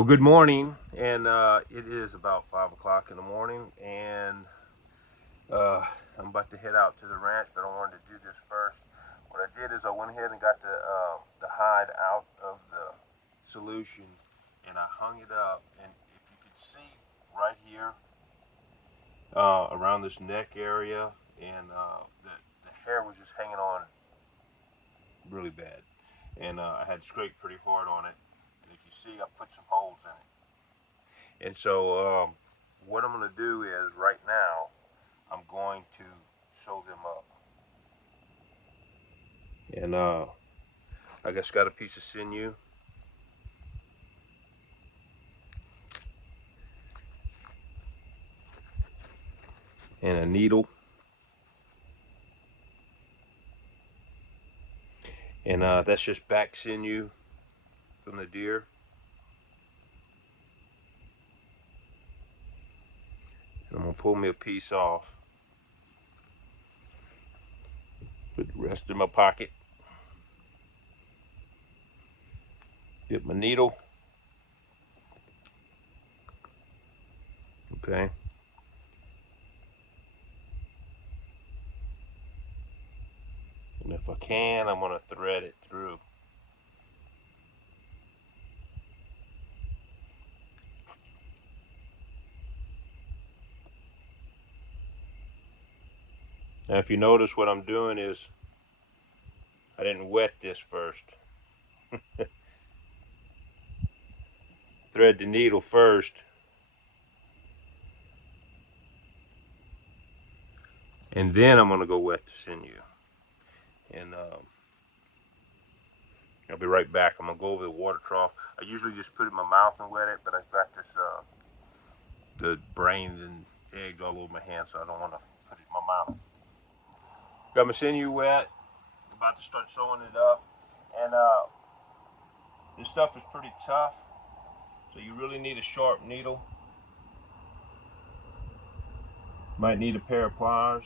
Well, good morning, and it is about 5 o'clock in the morning, and uh, I'm about to head out to the ranch, but I wanted to do this first. What I did is I went ahead and got the hide out of the solution, and I hung it up. And if you could see right here around this neck area, and the hair was just hanging on really bad, and I had scraped pretty hard on it. And if you see, I put some holes in it. And so, what I'm going to do is right now, I'm going to sew them up. And I just got a piece of sinew. And a needle. And that's just back sinew from the deer. And I'm going to pull me a piece off. Put the rest in my pocket. Get my needle. Okay. And if I can, I'm going to thread it through. Now, if you notice, what I'm doing is I didn't wet this first. Thread the needle first. And then I'm going to go wet the sinew. And I'll be right back. I'm going to go over the water trough. I usually just put it in my mouth and wet it, but I've got this the brains and eggs all over my hand, so I don't want to put it in my mouth. Got my sinew wet. About to start sewing it up, and this stuff is pretty tough, so you really need a sharp needle. Might need a pair of pliers.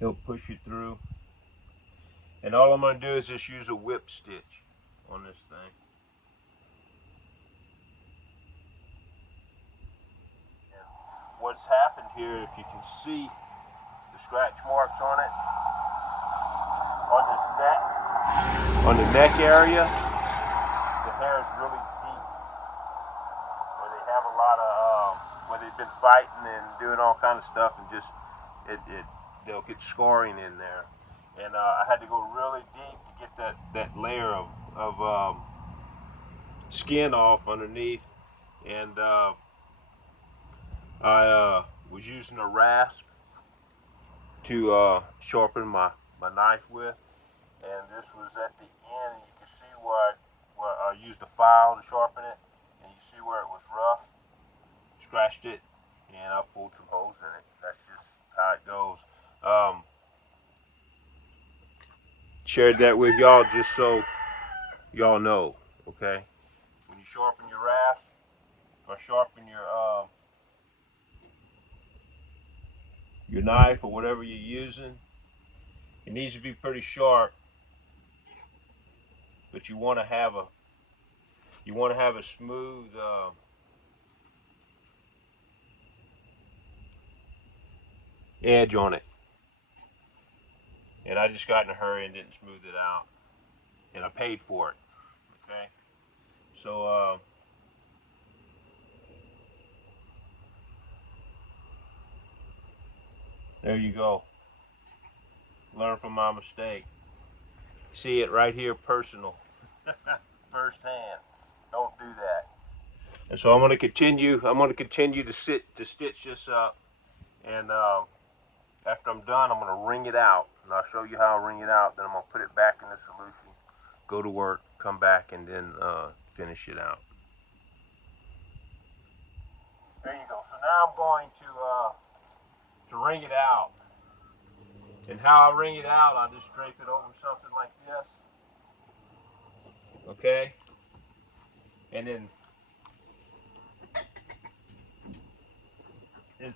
Help push it through. And all I'm going to do is just use a whip stitch on this thing. And what's happened here, if you can see the scratch marks on it, on this neck, on the neck area, the hair is really deep, where they have a lot of, where they've been fighting and doing all kind of stuff, and just, they'll get scarring in there. And I had to go really deep to get that layer of skin off underneath. And I was using a rasp to sharpen my knife with. And this was at the end, and you can see where I used a file to sharpen it. And you see where it was rough. Scratched it, and I pulled some holes in it. That's just how it goes. Shared that with y'all just so y'all know, okay? When you sharpen your rasp or sharpen your knife or whatever you're using, it needs to be pretty sharp, but you want to have a smooth edge on it. And I just got in a hurry and didn't smooth it out, and I paid for it. Okay, so there you go. Learn from my mistake. See it right here, personal, firsthand. Don't do that. And so I'm going to continue. I'm going to continue to stitch this up, and after I'm done, I'm going to wring it out, and I'll show you how I wring it out. Then I'm going to put it back in the solution, go to work, come back, and then finish it out. There you go. So now I'm going to wring it out. And how I wring it out, I'll just drape it over something like this. Okay? And then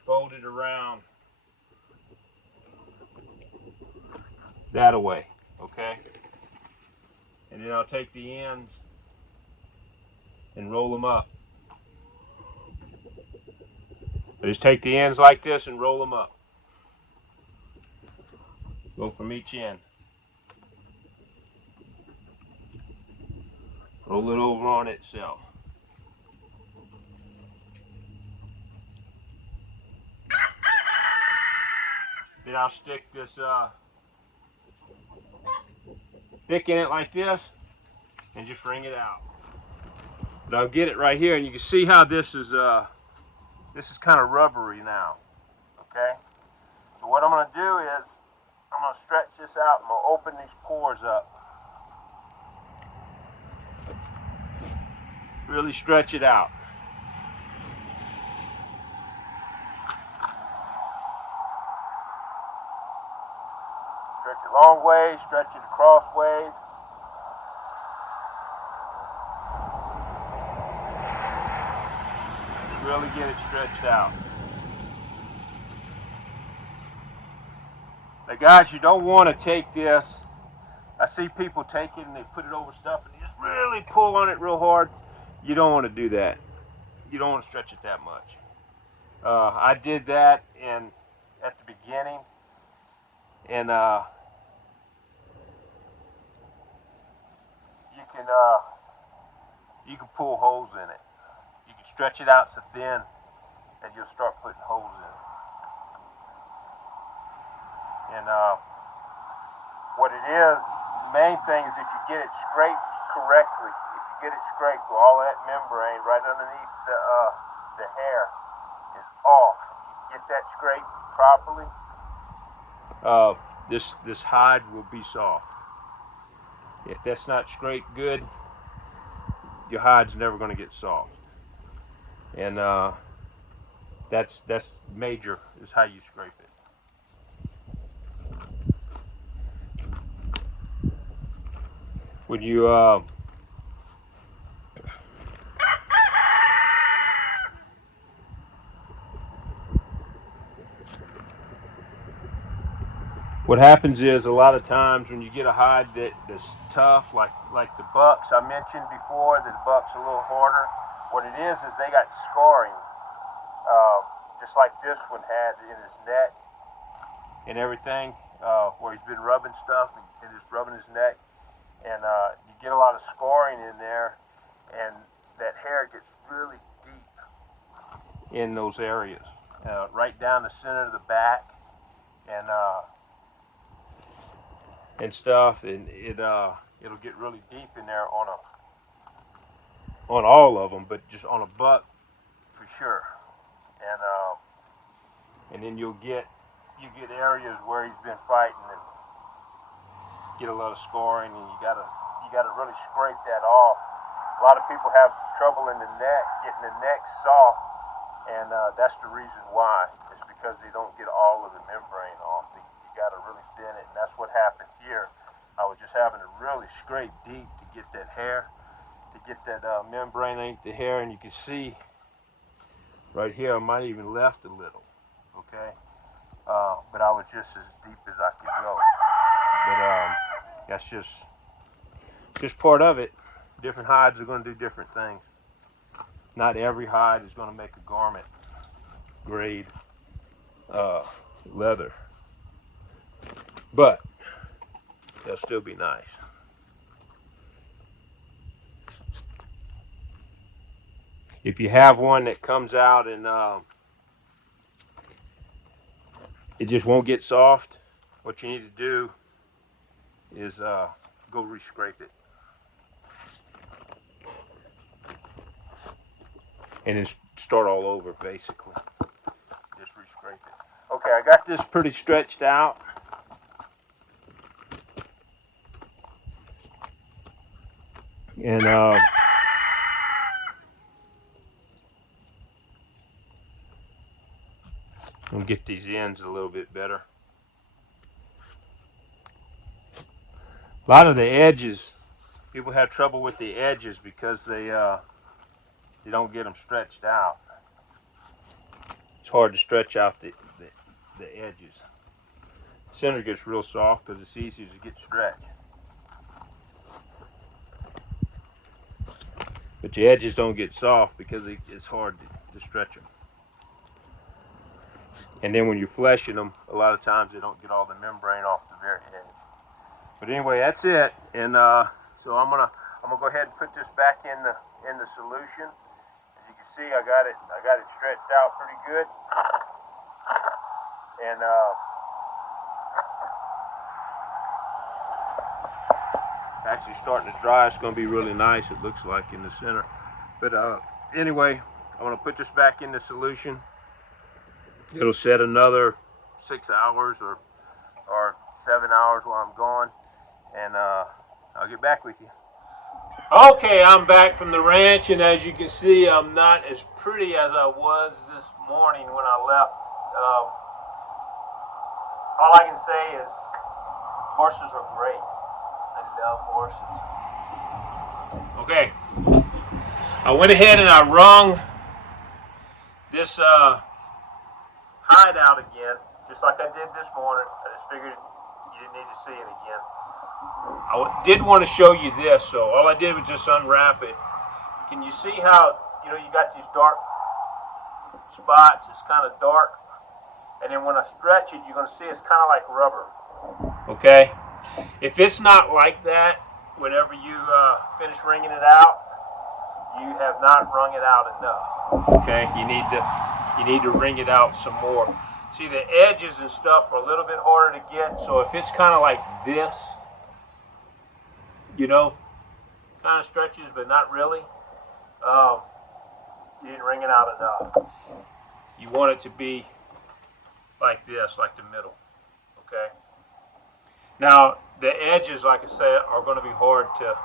fold it around that away, okay? And then I'll take the ends and roll them up. I just take the ends like this and roll them up. Go from each end. Roll it over on itself. Then I'll stick this stick in it like this and just wring it out. But I'll get it right here, and you can see how this is kind of rubbery now. Okay? So what I'm going to do is I'm going to stretch this out. I'm going to open these pores up. Really stretch it out. Stretch it long ways, stretch it across ways. Really get it stretched out. Now guys, you don't want to take this. I see people take it and they put it over stuff and they just really pull on it real hard. You don't want to do that. You don't want to stretch it that much. I did that at the beginning, and you can pull holes in it. You can stretch it out so thin, and you'll start putting holes in it. And what it is, the main thing is if you get it scraped correctly, if you get it scraped with all that membrane right underneath the hair is off. If you get that scraped properly, this hide will be soft. If that's not scraped good, your hide's never going to get soft. And that's major is how you scrape it. When you what happens is a lot of times when you get a hide that's tough, like the bucks I mentioned before, the buck's a little harder. What it is they got scarring, just like this one had in his neck and everything, where he's been rubbing stuff and just rubbing his neck, and you get a lot of scarring in there, and that hair gets really deep in those areas, right down the center of the back, and stuff, and it'll get really deep in there on all of them, but just on a buck for sure. And then you get areas where he's been fighting and get a lot of scoring, and you gotta really scrape that off. A lot of people have trouble in the neck, getting the neck soft, and that's the reason why. It's because they don't get all of the membrane off. You gotta really thin it, and that's what happened here. I was just having to really scrape deep to get that hair, to get that membrane underneath the hair, and you can see right here I might even left a little, okay? But I was just as deep as I could go. But that's just part of it. Different hides are going to do different things. Not every hide is going to make a garment grade leather, but they'll still be nice. If you have one that comes out and it just won't get soft, what you need to do is go re-scrape it. And then start all over, basically. Just re-scrape it. Okay, I got this pretty stretched out. And I'm gonna get these ends a little bit better. A lot of the edges, people have trouble with the edges because they don't get them stretched out. It's hard to stretch out the edges. Center gets real soft because it's easy to get stretched. But the edges don't get soft because it's hard to stretch them. And then when you're fleshing them, a lot of times they don't get all the membrane off the very edge. But anyway, that's it. And so I'm gonna go ahead and put this back in the solution. As you can see, I got it stretched out pretty good. And actually starting to dry. It's going to be really nice, it looks like, in the center. But anyway, I'm going to put this back in the solution. It'll set another 6 hours or 7 hours while I'm gone, and I'll get back with you. Okay, I'm back from the ranch, and as you can see, I'm not as pretty as I was this morning when I left. All I can say is horses are great. I love horses. Okay, I went ahead and I wrung this hide out again, just like I did this morning. I just figured you didn't need to see it again. I did want to show you this, so all I did was just unwrap it. Can you see how, you got these dark spots? It's kind of dark. And then when I stretch it, you're going to see it's kind of like rubber. Okay? If it's not like that, whenever you finish wringing it out, you have not wrung it out enough. Okay? You need to wring it out some more. See, the edges and stuff are a little bit harder to get, so if it's kind of like this, kind of stretches, but not really, you didn't wring it out enough. You want it to be like this, like the middle, okay? Now, the edges, like I said, are going to be hard to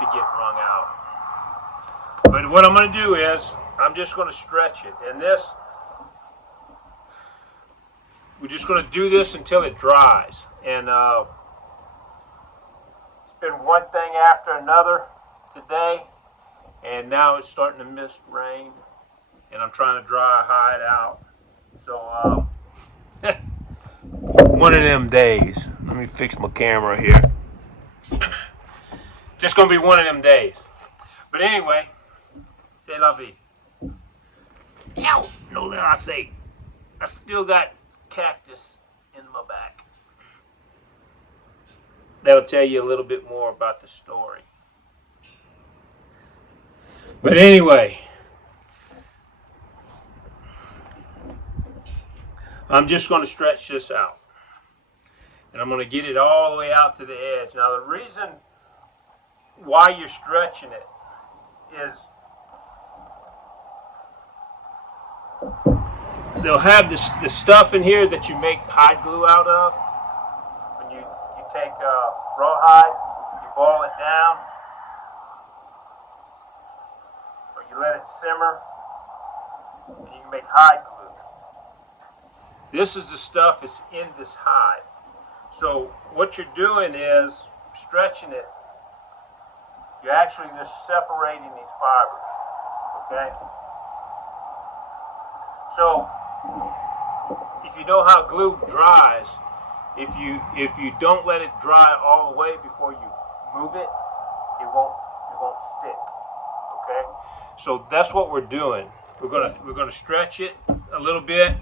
get wrung out. But what I'm going to do is, I'm just going to stretch it. And this, we're just going to do this until it dries. And it's been one thing after another today, and now it's starting to miss rain, and I'm trying to dry a hide out. So, one of them days. Let me fix my camera here. Just gonna be one of them days. But anyway, c'est la vie. Ow! No, I say, I still got cactus in my back. That'll tell you a little bit more about the story. But anyway, I'm just going to stretch this out. And I'm going to get it all the way out to the edge. Now, the reason why you're stretching it is they'll have this stuff in here that you make hide glue out of. When you take rawhide, you boil it down, or you let it simmer, and you can make hide glue. This is the stuff that's in this hide. So what you're doing is stretching it. You're actually just separating these fibers, okay? So if you know how glue dries, if you don't let it dry all the way before you move it, it won't stick, okay? So that's what we're doing. We're gonna stretch it a little bit.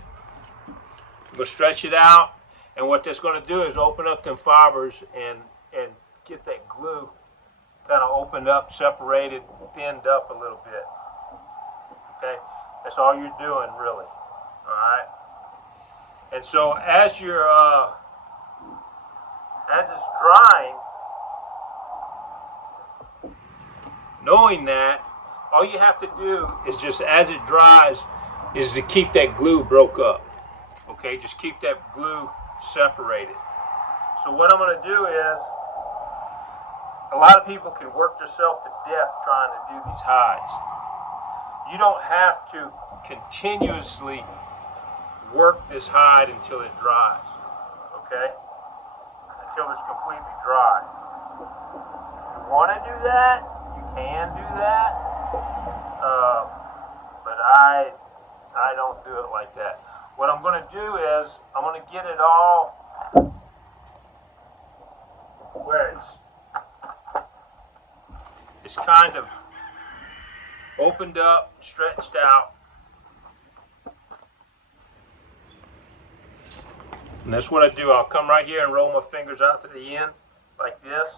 We're going to stretch it out, and what that's going to do is open up them fibers and get that glue kind of opened up, separated, thinned up a little bit. Okay? That's all you're doing, really. All right? And so as it's drying, knowing that, all you have to do is just as it dries is to keep that glue broke up. Okay, just keep that glue separated. So what I'm going to do is, a lot of people can work themselves to death trying to do these hides. You don't have to continuously work this hide until it dries. Okay? Until it's completely dry. If you want to do that, you can do that. But I don't do it like that. What I'm going to do is, I'm going to get it all where it's kind of opened up, stretched out. And that's what I do. I'll come right here and roll my fingers out to the end like this.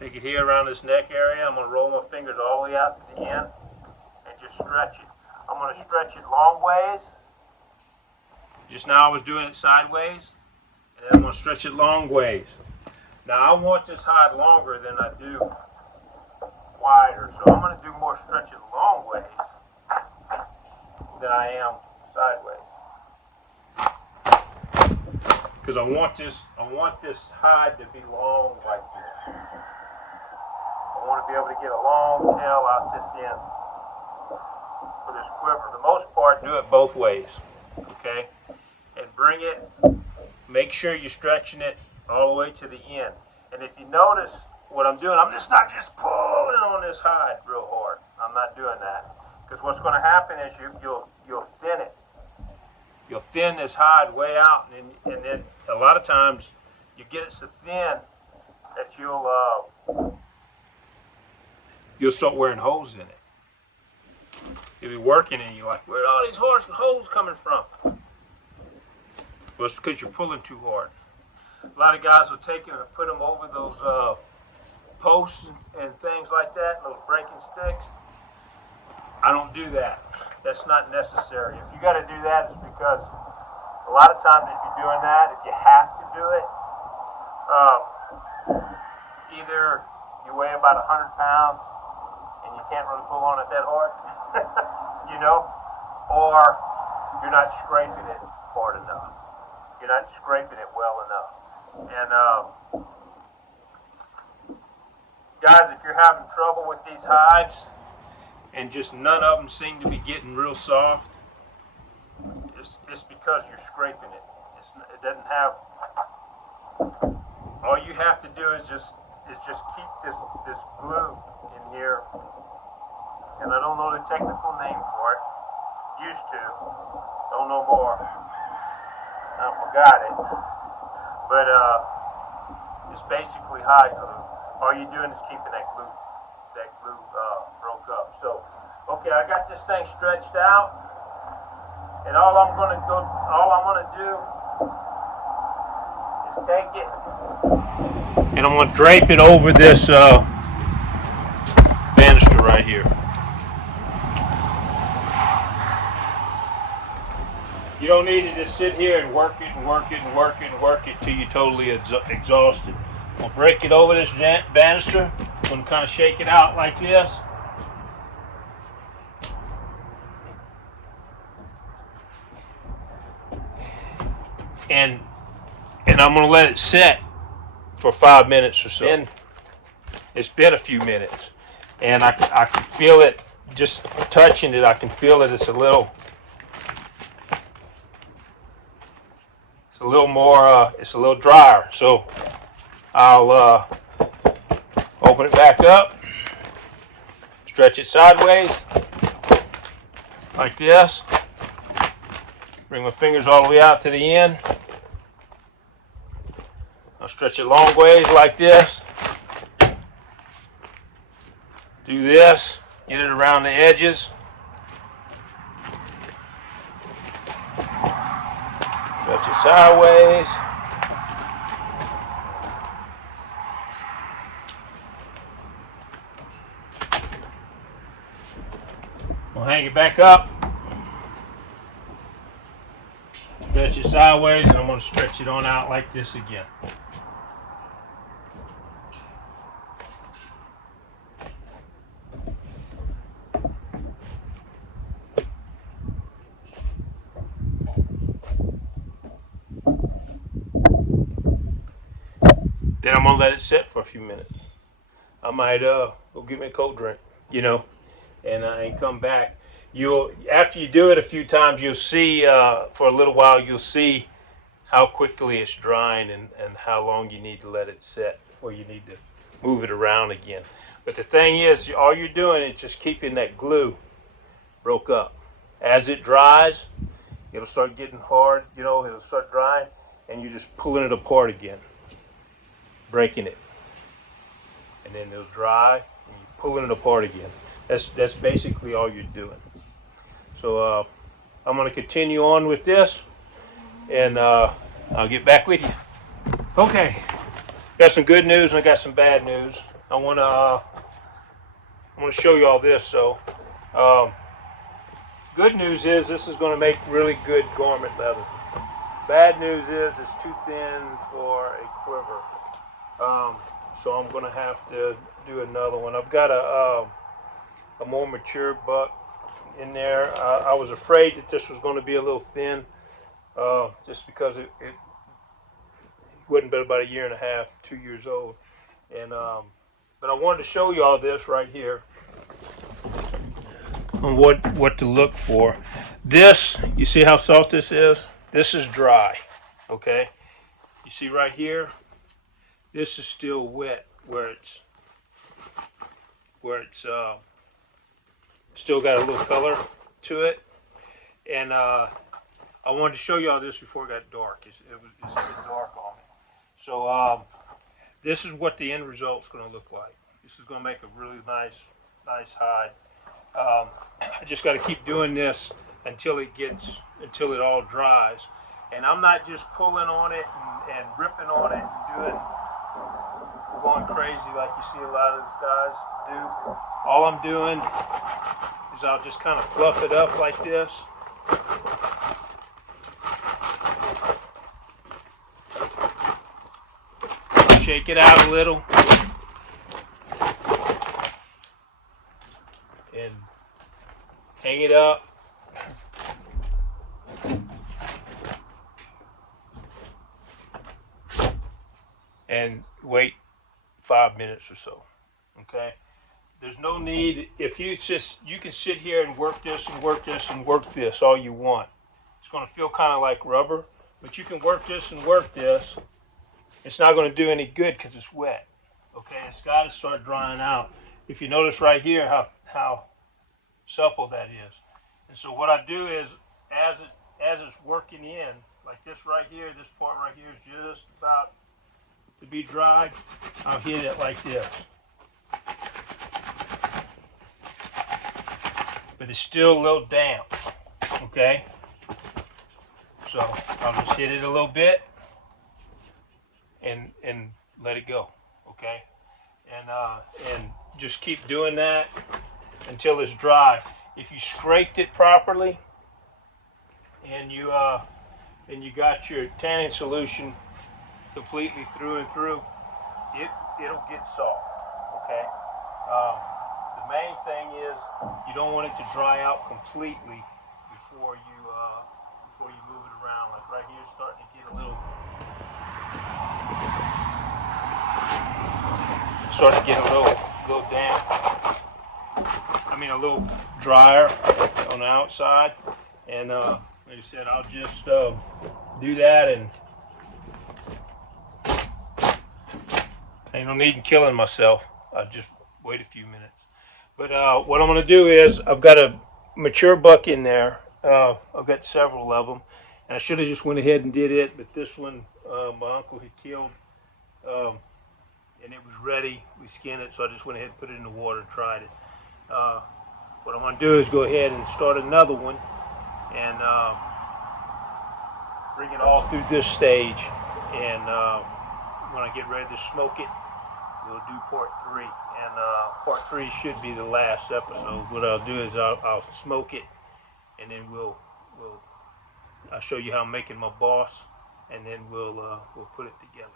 Take it here around this neck area. I'm going to roll my fingers all the way out to the end and just stretch it. I'm going to stretch it long ways. Just now I was doing it sideways. And then I'm going to stretch it long ways. Now I want this hide longer than I do wider. So I'm going to do more stretching long ways than I am sideways. Because I want this hide to be long like this. I want to be able to get a long tail out this end for this quiver. For the most part, do it both ways, okay? And bring it, make sure you're stretching it all the way to the end. And if you notice what I'm doing, I'm just not just pulling on this hide real hard. I'm not doing that. Because what's going to happen is you'll thin it. You'll thin this hide way out, and then a lot of times you get it so thin that you'll start wearing holes in it. You'll be working and you're like, where are all these holes coming from? Well, it's because you're pulling too hard. A lot of guys will take them and put them over those posts and things like that, those breaking sticks. I don't do that. That's not necessary. If you got to do that, it's because a lot of times if you're doing that, if you have to do it, either you weigh about 100 pounds and you can't really pull on it that hard, you know, or you're not scraping it hard enough. You're not scraping it well enough. And guys, if you're having trouble with these hides and just none of them seem to be getting real soft, it's because you're scraping it. It doesn't have. All you have to do is just keep this glue in here. And I don't know the technical name for it. Used to. Don't know more. I forgot it. But it's basically hide glue. All you're doing is keeping that glue broke up. So, okay, I got this thing stretched out, and all I'm gonna do is take it, and I'm gonna drape it over this banister right here. You don't need to just sit here and work it and work it and work it and work it till you're totally exhausted. We'll break it over this banister. I'm going to kind of shake it out like this. And I'm going to let it set for 5 minutes or so. And it's been a few minutes. And I can feel it, just touching it, I can feel it. It's a little more, it's a little drier. So I'll open it back up, stretch it sideways like this, bring my fingers all the way out to the end. I'll stretch it long ways like this, do this, get it around the edges, stretch it sideways. We'll hang it back up, stretch it sideways, and I'm going to stretch it on out like this again. Then I'm going to let it sit for a few minutes. I might go get me a cold drink, you know, and come back. After you do it a few times, you'll see, for a little while, you'll see how quickly it's drying and how long you need to let it set before you need to move it around again. But the thing is, all you're doing is just keeping that glue broke up. As it dries, it'll start getting hard, you know, it'll start drying, and you're just pulling it apart again. breaking it, and then it'll dry, and you're pulling it apart again. That's basically all you're doing. So I'm going to continue on with this, and I'll get back with you. Okay, got some good news and I got some bad news. I want to show you all this. So good news is this is going to make really good garment leather. Bad news is it's too thin for a quiver. So I'm going to have to do another one. I've got a more mature buck in there. I was afraid that this was going to be a little thin, just because it wasn't but about 1.5 years, 2 years old. And but I wanted to show you all this right here on what to look for. This, you see how soft this is? This is dry, okay? You see right here, this is still wet where it's still got a little color to it. And I wanted to show you all this before it got dark. It's a bit dark on me. So this is what the end result's going to look like. This is going to make a really nice hide. I just got to keep doing this until it all dries. And I'm not just pulling on it and ripping on it and going crazy like you see a lot of these guys do. All I'm doing is I'll just kind of fluff it up like this. Shake it out a little. And hang it up. And wait 5 minutes or so. Okay? There's no need, if you can sit here and work this and work this and work this all you want. It's going to feel kind of like rubber, but you can work this and work this. It's not going to do any good because it's wet. Okay, it's got to start drying out. If you notice right here how supple that is. And so what I do is, as it's working in, like this right here, this part right here is just about to be dried, I'll hit it like this. But it's still a little damp, okay? So I'll just hit it a little bit and let it go, okay? And just keep doing that until it's dry. If you scraped it properly and you got your tanning solution completely through and through, it'll get soft, okay? The main thing is you don't want it to dry out completely before you move it around. Like right here, it's starting to get a little damp. I mean a little drier on the outside. And like I said, I'll just do that, and ain't no need in killing myself. I'll just wait a few minutes. But what I'm going to do is, I've got a mature buck in there. I've got several of them. And I should have just went ahead and did it, but this one my uncle had killed, and it was ready. We skinned it, so I just went ahead and put it in the water and tried it. What I'm going to do is go ahead and start another one and bring it all through this stage. And when I get ready to smoke it, we'll do part 3. And part 3 should be the last episode. What I'll do is I'll smoke it, and then I'll show you how I'm making my boss, and then we'll put it together.